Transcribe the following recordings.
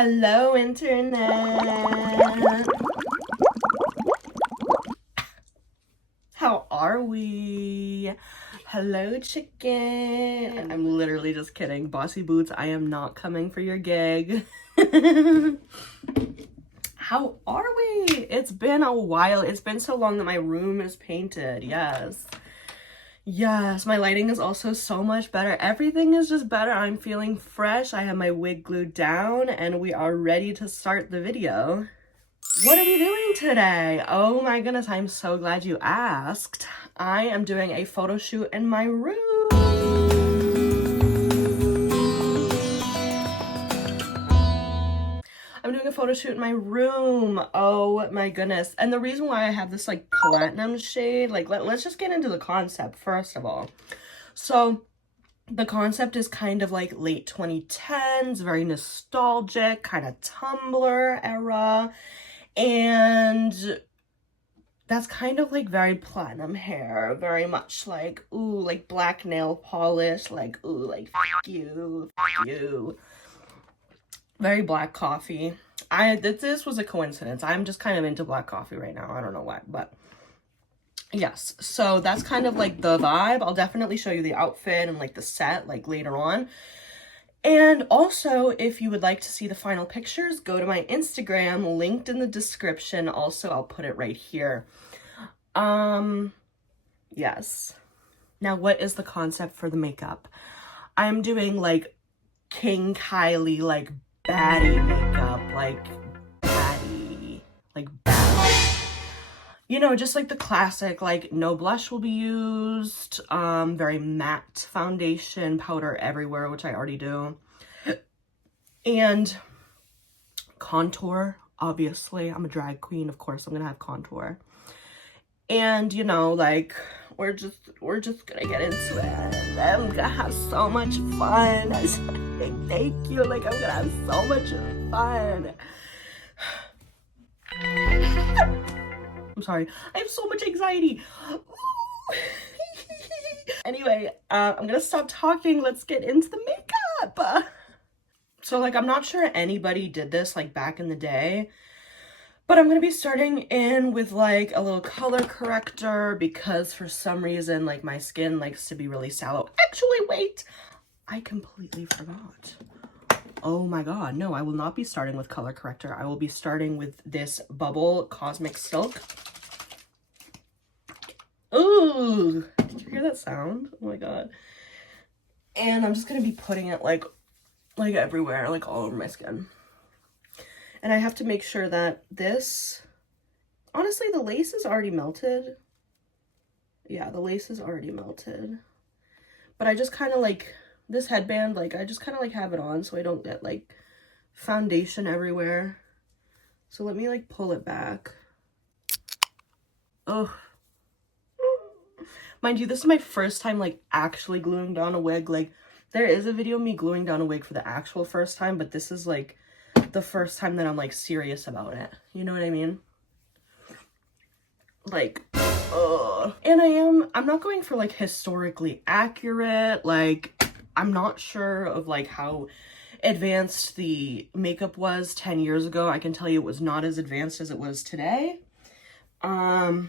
Hello, internet. How are we? Hello, chicken. I'm literally just kidding. Bossy Boots, I am not coming for your gig. How are we? It's been a while. It's been so long that my room is painted. Yes. Yes, my lighting is also so much better. Everything is just better. I'm feeling fresh. I have my wig glued down and we are ready to start the video. What are we doing today? Oh my goodness, I'm so glad you asked. I am doing a photo shoot in my room. I'm doing a photo shoot in my room. Oh my goodness. And the reason why I have this like platinum shade, like let's just get into the concept first of all. So the concept is kind of like late 2010s, very nostalgic, kind of Tumblr era. And that's kind of like very platinum hair, very much like, ooh, like black nail polish, like, ooh, like, fuck you. Very black coffee. This was a coincidence. I'm just kind of into black coffee right now. I don't know why, but yes. So that's kind of like the vibe. I'll definitely show you the outfit and like the set like later on. And also, if you would like to see the final pictures, go to my Instagram, linked in the description. Also, I'll put it right here. Yes. Now, what is the concept for the makeup? I'm doing like King Kylie, like baddie makeup, like baddie. You know, just like the classic, like no blush will be used, very matte foundation, powder everywhere, which I already do. And contour, obviously. I'm a drag queen, of course I'm gonna have contour. And you know, like we're just gonna get into it. I'm gonna have so much fun. I just wanna say thank you. Like I'm gonna have so much fun. I'm sorry. I have so much anxiety. Anyway, I'm gonna stop talking. Let's get into the makeup. So like, I'm not sure anybody did this like back in the day, but I'm gonna be starting in with like a little color corrector because for some reason, like my skin likes to be really sallow. Actually, wait, I completely forgot. Oh my god, no, I will not be starting with color corrector. I will be starting with this Bubble Cosmic Silk. Ooh, did you hear that sound? Oh my god. And I'm just gonna be putting it like everywhere, like all over my skin. And I have to make sure that this, honestly, the lace is already melted. Yeah, the lace is already melted. But I just kind of like, this headband, like I just kind of like have it on so I don't get like foundation everywhere. So let me like pull it back. Oh. Mind you, this is my first time like actually gluing down a wig. Like there is a video of me gluing down a wig for the actual first time, but this is like the first time that I'm like serious about it. You know what I mean? Like, and I'm not going for like historically accurate. Like, I'm not sure of like how advanced the makeup was 10 years ago. I can tell you it was not as advanced as it was today. So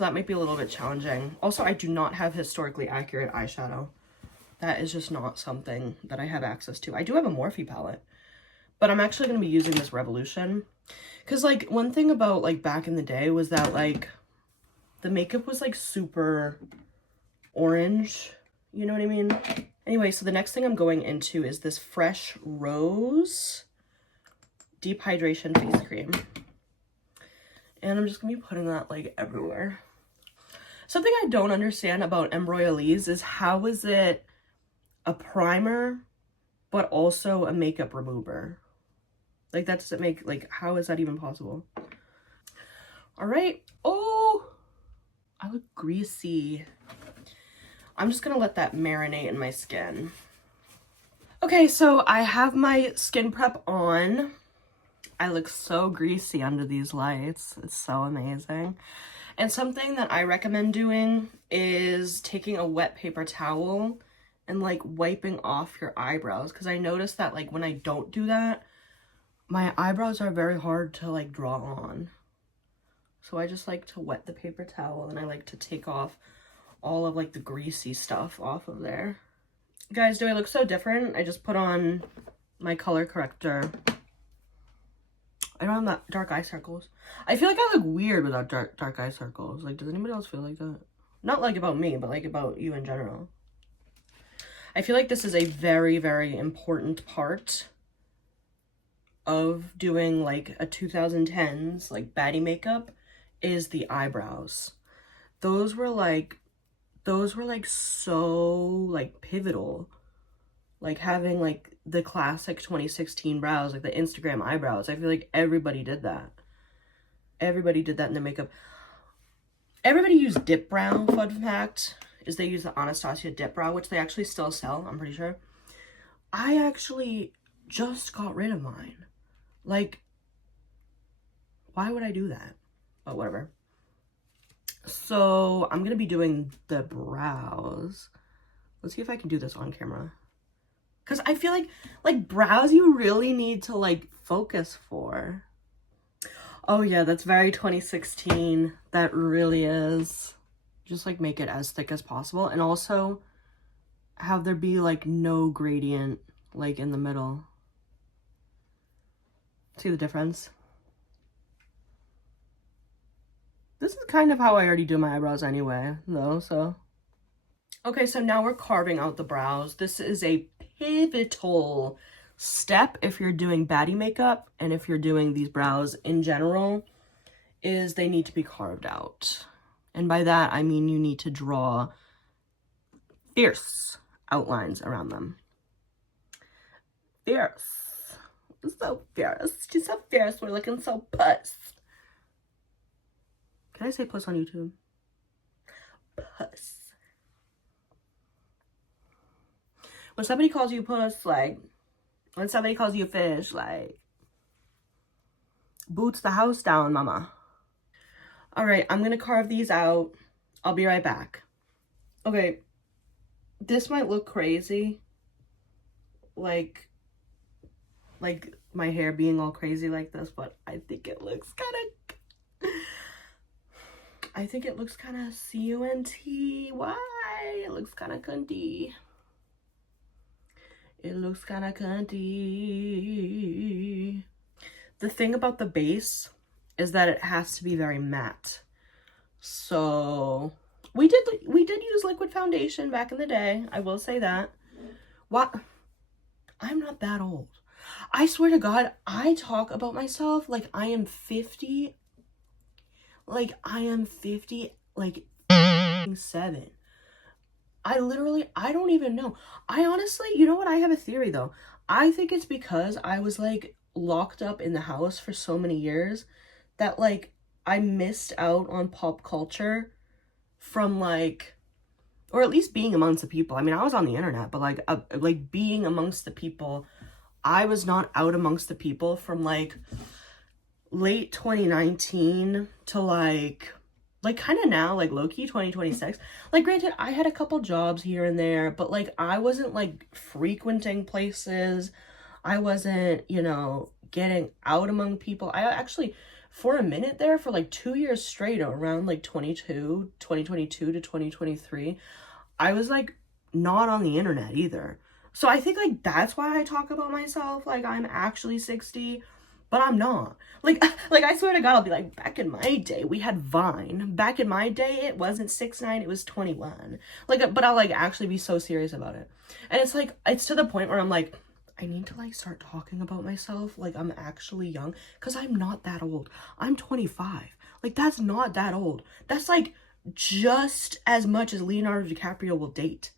that might be a little bit challenging. Also, I do not have historically accurate eyeshadow. That is just not something that I have access to. I do have a Morphe palette, but I'm actually going to be using this Revolution. Because, like, one thing about, like, back in the day was that, like, the makeup was, like, super orange. You know what I mean? Anyway, so the next thing I'm going into is this Fresh Rose Deep Hydration Face Cream. And I'm just going to be putting that, like, everywhere. Something I don't understand about Embroily's is how is it a primer, but also a makeup remover? Like, that doesn't make, like, how is that even possible? All right. Oh, I look greasy. I'm just going to let that marinate in my skin. Okay, so I have my skin prep on. I look so greasy under these lights. It's so amazing. And something that I recommend doing is taking a wet paper towel and like wiping off your eyebrows, because I noticed that like when I don't do that, my eyebrows are very hard to like draw on. So I just like to wet the paper towel, and I like to take off all of like the greasy stuff off of there. Guys, do I look so different? I just put on my color corrector. I don't have that dark eye circles. I feel like I look weird without dark eye circles. Like, does anybody else feel like that? Not like about me, but like about you in general. I feel like this is a very, very important part of doing like a 2010s like baddie makeup is the eyebrows. Those were like so like pivotal. Like having like the classic 2016 brows, like the Instagram eyebrows. I feel like everybody did that. Everybody did that in their makeup. Everybody used dip brow. Fun fact is they use the Anastasia dip brow, which they actually still sell, I'm pretty sure. I actually just got rid of mine. Like, why would I do that? But whatever. So I'm gonna be doing the brows. Let's see if I can do this on camera. Because I feel like brows you really need to like focus for. Oh yeah, that's very 2016. That really is. Just like make it as thick as possible. And also have there be like no gradient like in the middle. See the difference? This is kind of how I already do my eyebrows anyway, though, so. Okay, so now we're carving out the brows. This is a pivotal step if you're doing baddie makeup and if you're doing these brows in general, is they need to be carved out. And by that, I mean you need to draw fierce outlines around them. Fierce. So fierce. She's so fierce. We're looking so puss. Can I say puss on YouTube? Puss. When somebody calls you puss, like, when somebody calls you fish, like, boots the house down, mama. All right, I'm gonna carve these out. I'll be right back. Okay, this might look crazy. Like my hair being all crazy like this, but I think it looks kind of C-U-N-T-Y. It looks kind of cunty. It looks kind of cunty. The thing about the base is that it has to be very matte. So we did use liquid foundation back in the day. I will say that. What? I'm not that old. I swear to God, I talk about myself like I am 50. Like I am 50, like 7. I don't even know. I honestly, you know what? I have a theory though. I think it's because I was like locked up in the house for so many years that like I missed out on pop culture from like, or at least being amongst the people. I mean, I was on the internet, but like being amongst the people, I was not out amongst the people from like late 2019 to like kind of now, like low-key 2026. Like granted, I had a couple jobs here and there, but like I wasn't like frequenting places. I wasn't, you know, getting out among people. I actually, for a minute there, for like 2 years straight, around like 2022 to 2023, I was like not on the internet either. So I think like that's why I talk about myself like I'm actually 60, but I'm not. Like I swear to God, I'll be like, back in my day, we had Vine. Back in my day, it wasn't 6'9", it was 21. Like, but I'll like actually be so serious about it. And it's like, it's to the point where I'm like, I need to like start talking about myself like I'm actually young, because I'm not that old. I'm 25. Like that's not that old. That's like just as much as Leonardo DiCaprio will date.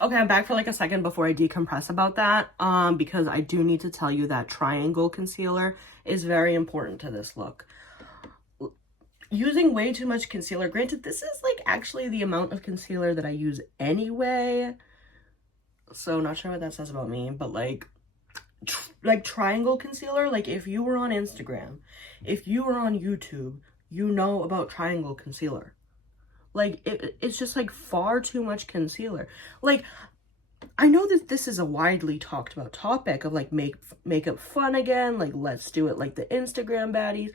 Okay, I'm back for like a second before I decompress about that, because I do need to tell you that triangle concealer is very important to this look. Using way too much concealer, granted, this is like actually the amount of concealer that I use anyway, so not sure what that says about me, but like triangle concealer, like if you were on Instagram, if you were on YouTube, you know about triangle concealer. Like, it's just, like, far too much concealer. Like, I know that this is a widely talked about topic of like makeup fun again, like let's do it like the Instagram baddies.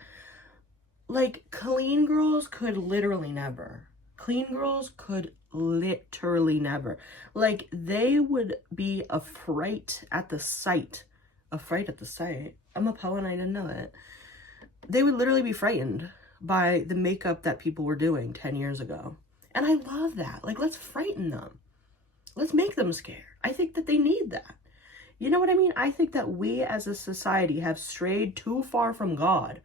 Like clean girls could literally never. Clean girls could literally never. Like they would be a fright at the sight. A fright at the sight. I'm a poet and I didn't know it. They would literally be frightened by the makeup that people were doing 10 years ago. And I love that. Like, let's frighten them. Let's make them scared. I think that they need that. You know what I mean? I think that we as a society have strayed too far from God,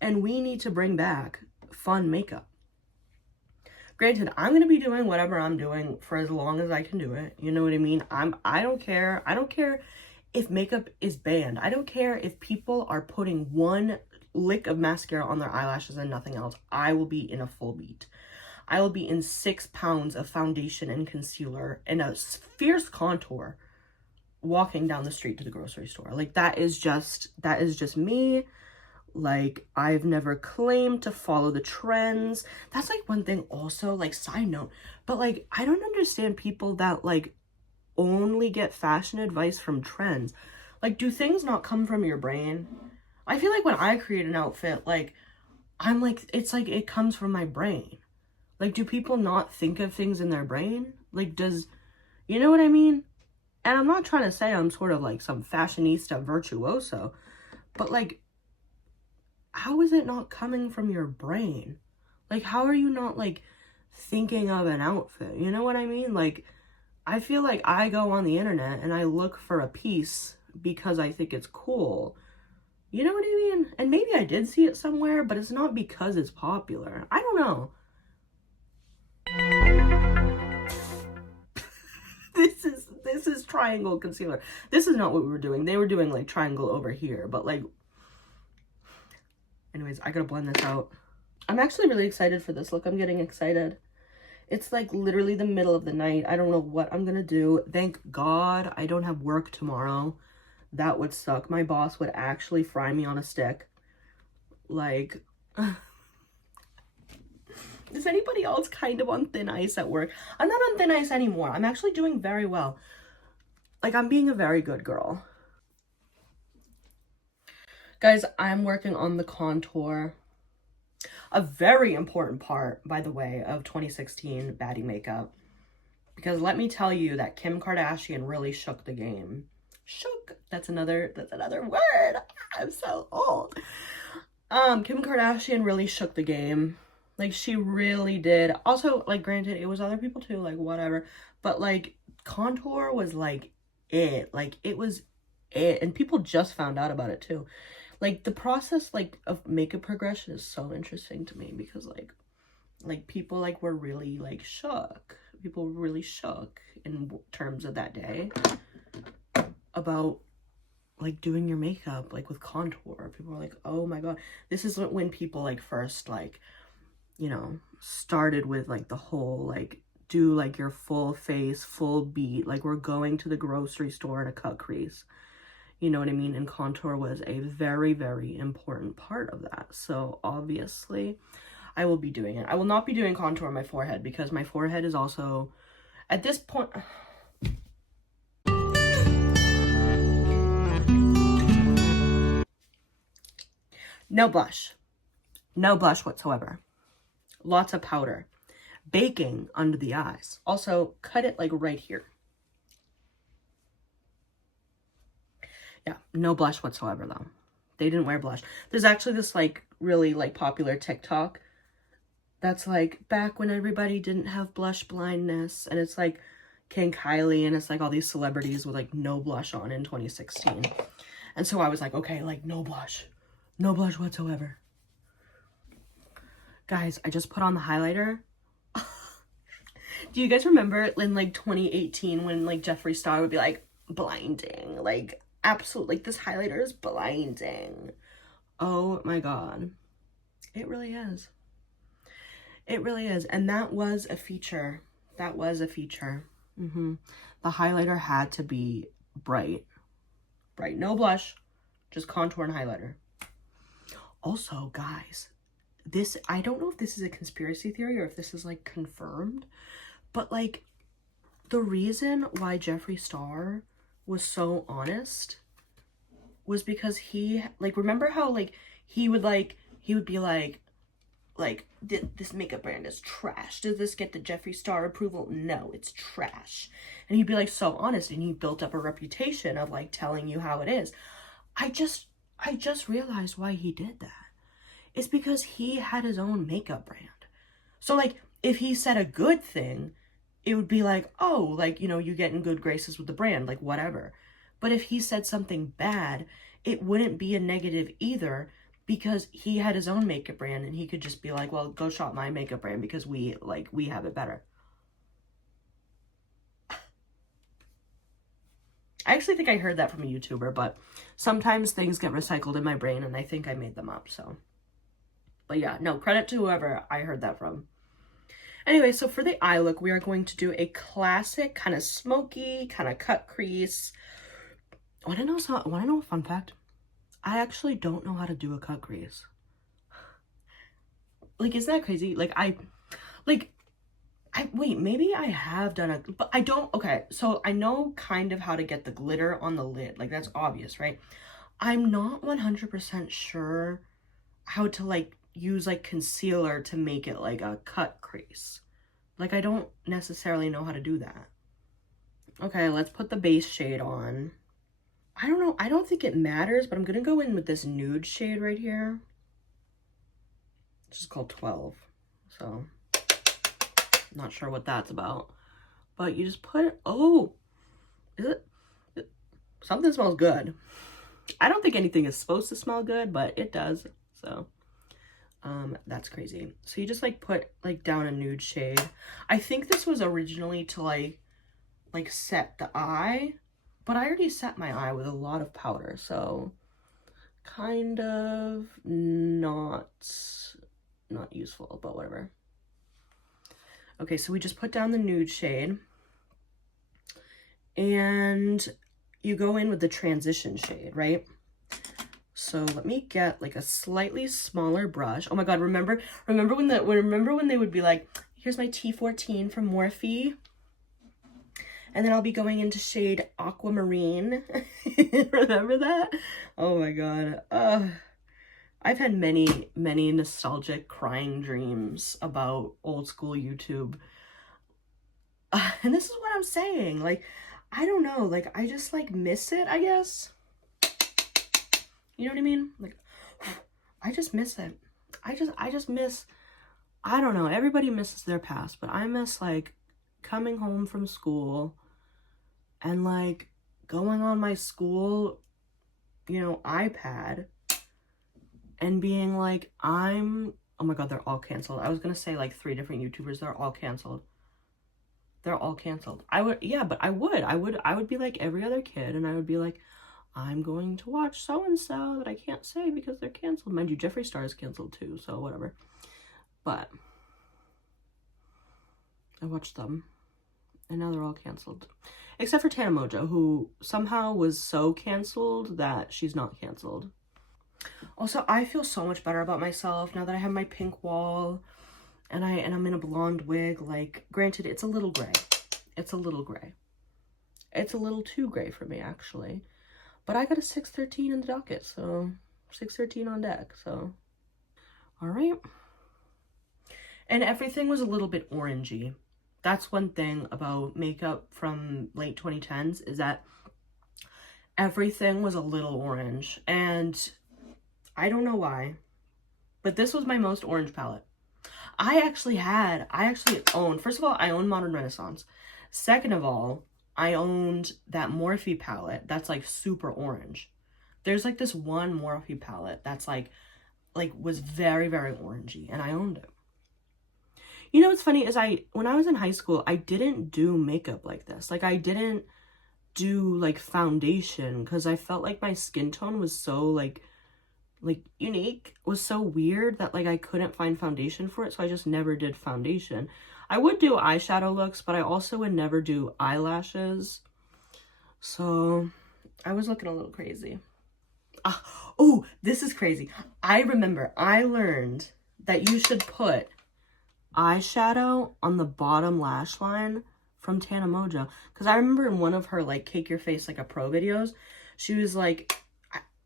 and we need to bring back fun makeup. Granted, I'm going to be doing whatever I'm doing for as long as I can do it. You know what I mean? I don't care. I don't care if makeup is banned. I don't care if people are putting one lick of mascara on their eyelashes and nothing else. I will be in a full beat. I will be in 6 pounds of foundation and concealer and a fierce contour walking down the street to the grocery store. Like that is just me. Like I've never claimed to follow the trends. That's like one thing also, like side note, but like I don't understand people that like only get fashion advice from trends. Like, do things not come from your brain? I feel like when I create an outfit, like I'm like, it's like it comes from my brain. Like, do people not think of things in their brain? Like, you know what I mean? And I'm not trying to say I'm sort of like some fashionista virtuoso, but like, how is it not coming from your brain? Like, how are you not like thinking of an outfit? You know what I mean? Like, I feel like I go on the internet and I look for a piece because I think it's cool. You know what I mean? And maybe I did see it somewhere, but it's not because it's popular. I don't know. This is triangle concealer. This is not what we were doing. They were doing like triangle over here, but like, anyways, I gotta blend this out. I'm actually really excited for this look. I'm getting excited. It's like literally the middle of the night. I don't know what I'm gonna do. Thank God I don't have work tomorrow. That would suck. My boss would actually fry me on a stick. Like, is anybody else kind of on thin ice at work? I'm not on thin ice anymore. I'm actually doing very well. Like, I'm being a very good girl. Guys, I'm working on the contour. A very important part, by the way, of 2016 baddie makeup. Because let me tell you that Kim Kardashian really shook the game. Shook. That's another word. I'm so old. Kim Kardashian really shook the game. Like, she really did. Also, like, granted, it was other people too, like, whatever. But, like, contour was, like, it. Like, it was it. And people just found out about it too. Like, the process, like, of makeup progression is so interesting to me because, like people, like, were really, like, shook. People were really shook in terms of that day about, like, doing your makeup, like, with contour. People were like, oh my God. This is when people, like, first, like, you know, started with, like, the whole, like, do, like, your full face, full beat. Like, we're going to the grocery store in a cut crease. You know what I mean? And contour was a very, very important part of that. So, obviously, I will be doing it. I will not be doing contour on my forehead because my forehead is also, at this point... No blush. No blush whatsoever. Lots of powder. Baking under the eyes. Also, cut it, like, right here. Yeah, no blush whatsoever, though. They didn't wear blush. There's actually this, like, really, like, popular TikTok that's, like, back when everybody didn't have blush blindness. And it's, like, King Kylie, and it's, like, all these celebrities with, like, no blush on in 2016. And so I was like, okay, like, no blush. No blush whatsoever. Guys, I just put on the highlighter. Do you guys remember in, like, 2018 when, like, Jeffree Star would be like, blinding? Like, absolutely, like, this highlighter is blinding. Oh my God. It really is. It really is. And that was a feature. That was a feature. The highlighter had to be bright. Bright. No blush. Just contour and highlighter. Also, guys, this, I don't know if this is a conspiracy theory or if this is, like, confirmed, but, like, The reason why Jeffree Star was so honest was because he, like, remember how, like, he would be like, this makeup brand is trash. Does this get the Jeffree Star approval? No, it's trash. And he'd be, like, so honest, and he built up a reputation of, like, telling you how it is. I just realized why he did that. It's because he had his own makeup brand. So, like, if he said a good thing, it would be like, oh, like, you know, you get in good graces with the brand, like, whatever. But if he said something bad, it wouldn't be a negative either, because he had his own makeup brand, and he could just be like, well, go shop my makeup brand because we have it better. I actually think I heard that from a YouTuber, but sometimes things get recycled in my brain, and I think I made them up, so. But yeah, no, credit to whoever I heard that from. Anyway, so for the eye look, we are going to do a classic, kind of smoky, kind of cut crease. Want to know a fun fact? I actually don't know how to do a cut crease. Like, isn't that crazy? Wait, maybe I have done it, but I don't. Okay, so I know kind of how to get the glitter on the lid. Like, that's obvious, right? I'm not 100% sure how to, like, use, like, concealer to make it, like, a cut crease. Like, I don't necessarily know how to do that. Okay, let's put the base shade on. I don't know. I don't think it matters, but I'm going to go in with this nude shade right here. Which is called 12. So, not sure what that's about. But you just put it. Oh, is it? Something smells good. I don't think anything is supposed to smell good, but it does. So, that's crazy. So you just, like, put, like, down a nude shade. I think this was originally to, like set the eye. But I already set my eye with a lot of powder, so kind of not useful, but whatever. Okay, so we just put down the nude shade, and you go in with the transition shade, right? So let me get, like, a slightly smaller brush. Oh my god, remember when they would be like, here's my T14 from Morphe? And then I'll be going into shade Aquamarine. Remember that? Oh my god. I've had many, many nostalgic crying dreams about old school YouTube. And this is what I'm saying. Like, I don't know. Like, I just, like, miss it, I guess. You know what I mean? Like, I just miss it. I just miss, I don't know. Everybody misses their past, but I miss, like, coming home from school and, like, going on my school, you know, iPad and being like, oh my god, they're all canceled. I was gonna say, like, 3 different YouTubers. They're all canceled. They're all canceled. I would be like every other kid, and I would be like, I'm going to watch so-and-so that I can't say because they're canceled. Mind you, Jeffree Star is canceled too, so whatever. But I watched them, and now they're all canceled. Except for Tana Mojo, who somehow was so canceled that she's not canceled. Also, I feel so much better about myself now that I have my pink wall and I'm in a blonde wig. Like, granted, it's a little gray. It's a little gray. It's a little too gray for me, actually. But I got a 613 in the docket, so 613 on deck, so. All right. And everything was a little bit orangey. That's one thing about makeup from late 2010s, is that everything was a little orange. And I don't know why, but this was my most orange palette. I actually owned, first of all, I own Modern Renaissance. Second of all, I owned that Morphe palette that's, like, super orange. There's, like, this one Morphe palette that's like was very, very orangey, and I owned it. You know what's funny is when I was in high school, I didn't do makeup like this. Like, I didn't do, like, foundation, because I felt like my skin tone was so, like unique, was so weird that, like, I couldn't find foundation for it, so I just never did foundation. I would do eyeshadow looks, but I also would never do eyelashes. So I was looking a little crazy. Oh, this is crazy. I remember I learned that you should put eyeshadow on the bottom lash line from Tana Mojo. Because I remember in one of her, like, Cake Your Face Like a Pro videos, she was like,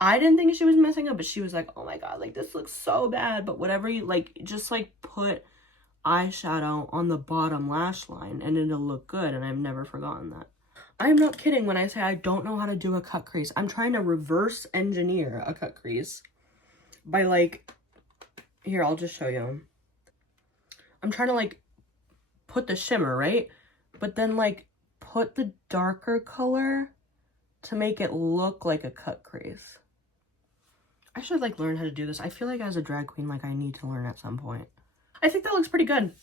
I didn't think she was messing up, but she was like, oh my god, like, this looks so bad. But whatever you, like, just, like, put eyeshadow on the bottom lash line and it'll look good. And I've never forgotten that. I'm not kidding when I say I don't know how to do a cut crease. I'm trying to reverse engineer a cut crease by, like, here, I'll just show you. I'm trying to, like, put the shimmer, right? But then, like, put the darker color to make it look like a cut crease. I should, like, learn how to do this. I feel like as a drag queen, like, I need to learn at some point. I think that looks pretty good.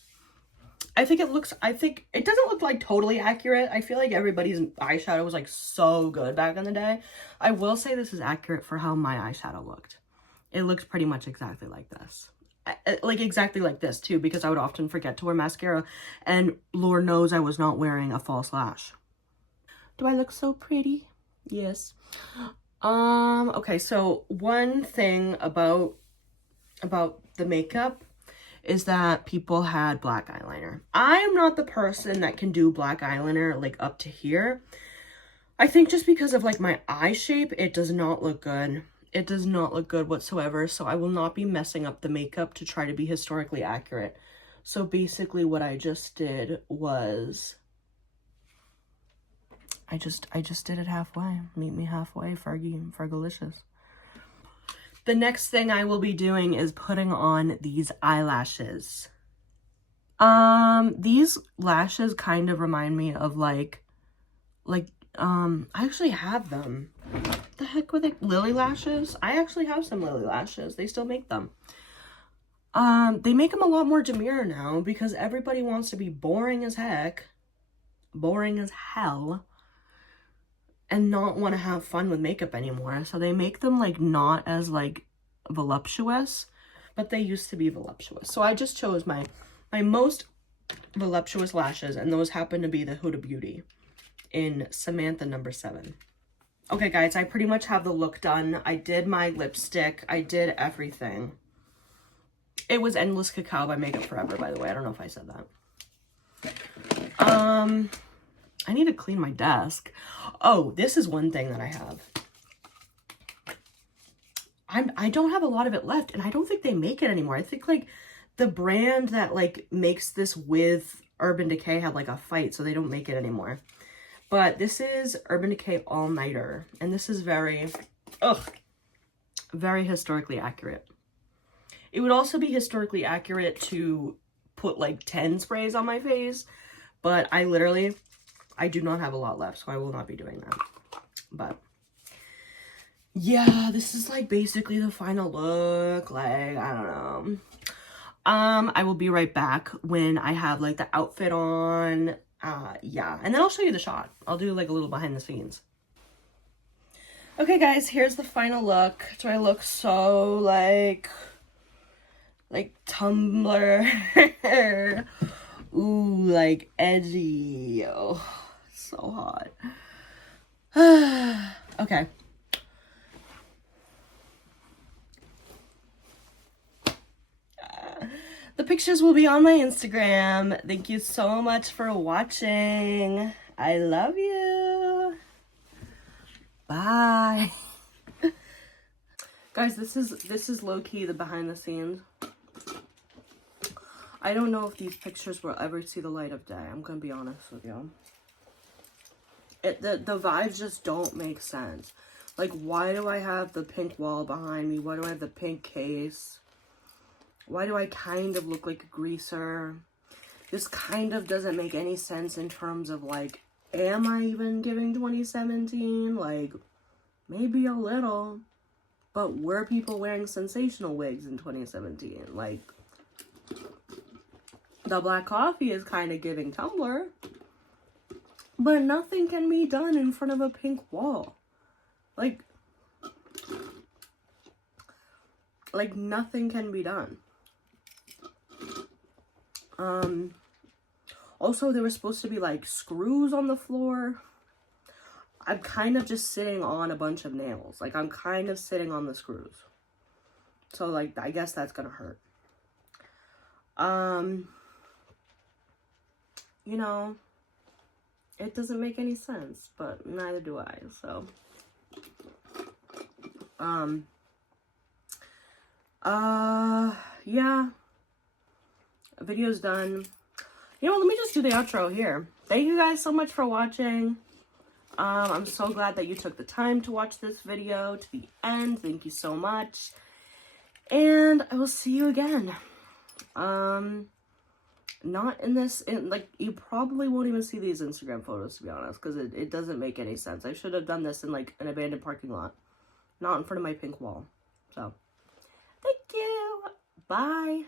I think it doesn't look, like, totally accurate. I feel like everybody's eyeshadow was, like, so good back in the day. I will say this is accurate for how my eyeshadow looked. It looks pretty much exactly like this. Like, exactly like this, too, because I would often forget to wear mascara, and Lord knows I was not wearing a false lash. Do I look so pretty? Yes. Okay, so one thing about the makeup is that people had black eyeliner. I am not the person that can do black eyeliner, like, up to here. I think just because of, like, my eye shape, it does not look good. It does not look good whatsoever, so I will not be messing up the makeup to try to be historically accurate. So basically what I just did was I just did it halfway. Meet me halfway, Fergie, Fergalicious. The next thing I will be doing is putting on these eyelashes. These lashes kind of remind me of I actually have them. What the heck were they? Lily lashes? I actually have some Lily lashes. They still make them. They make them a lot more demure now because everybody wants to be boring as heck, boring as hell, and not want to have fun with makeup anymore. So they make them, like, not as, like, voluptuous, but they used to be voluptuous. So I just chose my most voluptuous lashes, and those happen to be the Huda Beauty in Samantha number 7. Okay, guys, I pretty much have the look done. I did my lipstick. I did everything. It was Endless Cacao by Makeup Forever, by the way. I don't know if I said that. I need to clean my desk. Oh, this is one thing that I have. I don't have a lot of it left, and I don't think they make it anymore. I think, like, the brand that, like, makes this with Urban Decay had, like, a fight, so they don't make it anymore. But this is Urban Decay All Nighter, and this is very historically accurate. It would also be historically accurate to put, like, 10 sprays on my face, but I do not have a lot left, so I will not be doing that. But yeah, this is, like, basically the final look. Like, I don't know. I will be right back when I have, like, the outfit on. Yeah, and then I'll show you the shot. I'll do, like, a little behind the scenes. Okay, guys, here's the final look. Do I look so, like Tumblr? Ooh, like, edgy. Oh, so hot. Okay. The pictures will be on my Instagram. Thank you so much for watching. I love you. Bye. Guys, this is low-key the behind the scenes. I don't know if these pictures will ever see the light of day. I'm gonna be honest with you. The vibes just don't make sense. Like, why do I have the pink wall behind me? Why do I have the pink case? Why do I kind of look like a greaser? This kind of doesn't make any sense in terms of, like, am I even giving 2017? Like, maybe a little. But were people wearing sensational wigs in 2017? Like, the black coffee is kind of giving Tumblr. But nothing can be done in front of a pink wall. Like, nothing can be done. Also, there was supposed to be, like, screws on the floor. I'm kind of just sitting on a bunch of nails. Like, I'm kind of sitting on the screws. So, like, I guess that's gonna hurt. You know, It doesn't make any sense, but neither do I, so. Yeah. Video's done. You know, let me just do the outro here. Thank you guys so much for watching. I'm so glad that you took the time to watch this video to the end. Thank you so much. And I will see you again. Not in this, like, you probably won't even see these Instagram photos, to be honest, because it doesn't make any sense. I should have done this in, like, an abandoned parking lot, not in front of my pink wall. So, thank you. Bye.